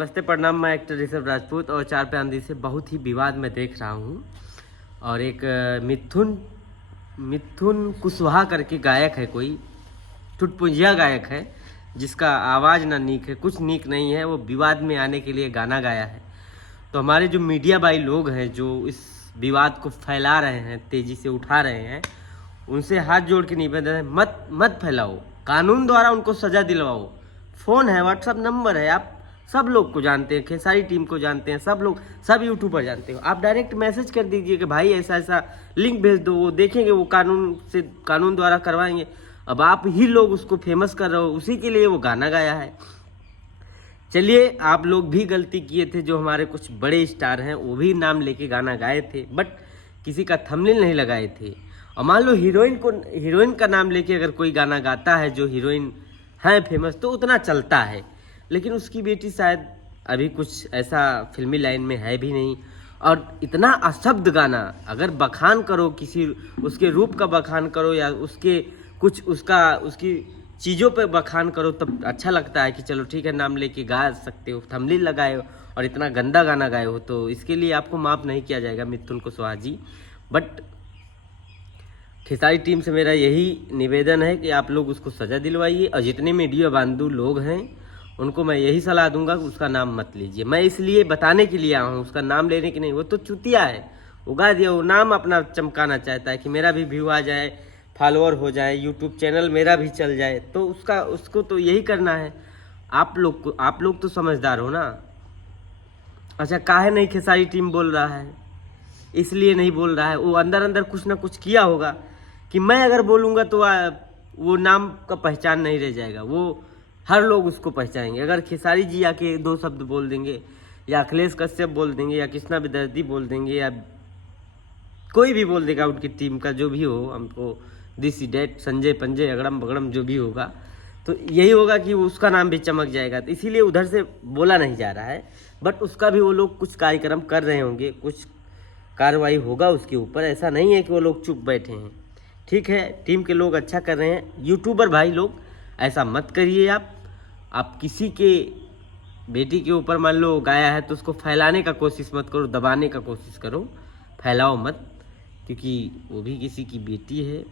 नमस्ते, प्रणाम। मैं एक्टर ऋषभ राजपूत और चार चांदी से बहुत ही विवाद में देख रहा हूँ। और एक मिथुन मिथुन कुशवाहा करके गायक है, कोई टुटपुंजिया गायक है जिसका आवाज़ ना नीक है, कुछ नीक नहीं है। वो विवाद में आने के लिए गाना गाया है। तो हमारे जो मीडिया भाई लोग हैं जो इस विवाद को फैला रहे हैं, तेज़ी से उठा रहे हैं, उनसे हाथ जोड़ के निवेदन है, मत मत फैलाओ। कानून द्वारा उनको सज़ा दिलवाओ। फ़ोन है, व्हाट्सअप नंबर है, आप सब लोग को जानते हैं, खेसारी टीम को जानते हैं, सब लोग, सब यूट्यूबर जानते हो। आप डायरेक्ट मैसेज कर दीजिए कि भाई ऐसा ऐसा लिंक भेज दो, वो देखेंगे, वो कानून द्वारा करवाएंगे। अब आप ही लोग उसको फेमस कर रहे हो, उसी के लिए वो गाना गाया है। चलिए, आप लोग भी गलती किए थे, जो हमारे कुछ बड़े स्टार हैं वो भी नाम लेके गाना गाए थे, बट किसी का थंबनेल नहीं लगाए थे। और मान लो हीरोइन का नाम लेके अगर कोई गाना गाता है जो हीरोइन है फेमस, तो उतना चलता है। लेकिन उसकी बेटी शायद अभी कुछ ऐसा फिल्मी लाइन में है भी नहीं। और इतना अशब्द गाना, अगर बखान करो किसी, उसके रूप का बखान करो या उसके कुछ उसकी चीज़ों पे बखान करो, तब अच्छा लगता है कि चलो ठीक है, नाम लेके गा सकते हो, थंबनेल लगाए हो। और इतना गंदा गाना गाए हो तो इसके लिए आपको माफ़ नहीं किया जाएगा मिथुन कुशवाहा जी। बट खेसारी टीम से मेरा यही निवेदन है कि आप लोग उसको सज़ा दिलवाइए। और जितने मीडिया बांधु लोग हैं उनको मैं यही सलाह दूंगा कि उसका नाम मत लीजिए। मैं इसलिए बताने के लिए आया हूँ, उसका नाम लेने की नहीं। वो तो चुतिया है, उगा दिया, वो नाम अपना चमकाना चाहता है कि मेरा भी व्यू आ जाए, फॉलोअर हो जाए, यूट्यूब चैनल मेरा भी चल जाए। तो उसको तो यही करना है। आप लोग तो समझदार हो ना। अच्छा, काहे नहीं खेसारी टीम बोल रहा है? इसलिए नहीं बोल रहा है, वो अंदर अंदर कुछ ना कुछ किया होगा कि मैं अगर बोलूँगा तो वो नाम का पहचान नहीं रह जाएगा, वो हर लोग उसको पहचानेंगे। अगर खेसारी जी आके दो शब्द बोल देंगे, या अखिलेश कश्यप बोल देंगे, या कृष्णा विद्यार्थी बोल देंगे, या कोई भी बोल देगा उनकी टीम का जो भी हो, हमको दिस डेट संजय पंजय अगड़म बगड़म जो भी होगा, तो यही होगा कि उसका नाम भी चमक जाएगा। तो इसीलिए उधर से बोला नहीं जा रहा है। बट उसका भी वो लोग कुछ कार्यक्रम कर रहे होंगे, कुछ कार्रवाई होगा उसके ऊपर। ऐसा नहीं है कि वो लोग चुप बैठे हैं। ठीक है, टीम के लोग अच्छा कर रहे हैं। यूट्यूबर भाई लोग ऐसा मत करिए। आप किसी के बेटी के ऊपर मान लो गाया है तो उसको फैलाने का कोशिश मत करो, दबाने का कोशिश करो, फैलाओ मत। क्योंकि वो भी किसी की बेटी है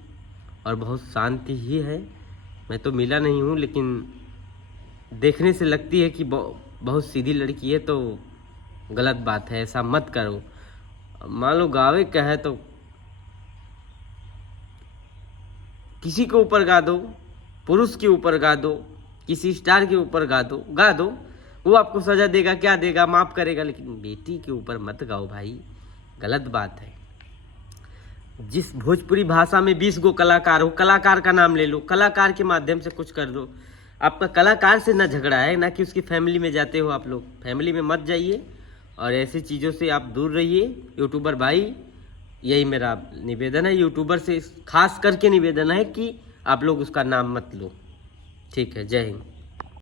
और बहुत शांति ही है। मैं तो मिला नहीं हूँ, लेकिन देखने से लगती है कि बहुत सीधी लड़की है। तो गलत बात है, ऐसा मत करो। मान लो गावे का है तो किसी के ऊपर गा दो, पुरुष के ऊपर गा दो, किसी स्टार के ऊपर गा दो, वो आपको सजा देगा, क्या देगा, माफ करेगा। लेकिन बेटी के ऊपर मत गाओ भाई, गलत बात है। जिस भोजपुरी भाषा में 20 गो कलाकार हो, कलाकार का नाम ले लो, कलाकार के माध्यम से कुछ कर दो। आपका कलाकार से ना झगड़ा है, ना कि उसकी फैमिली में जाते हो। आप लोग फैमिली में मत जाइए और ऐसी चीज़ों से आप दूर रहिए। यूट्यूबर भाई, यही मेरा निवेदन है। यूट्यूबर से खास करके निवेदन है कि आप लोग उसका नाम मत लो। ठीक है, जय हिंद।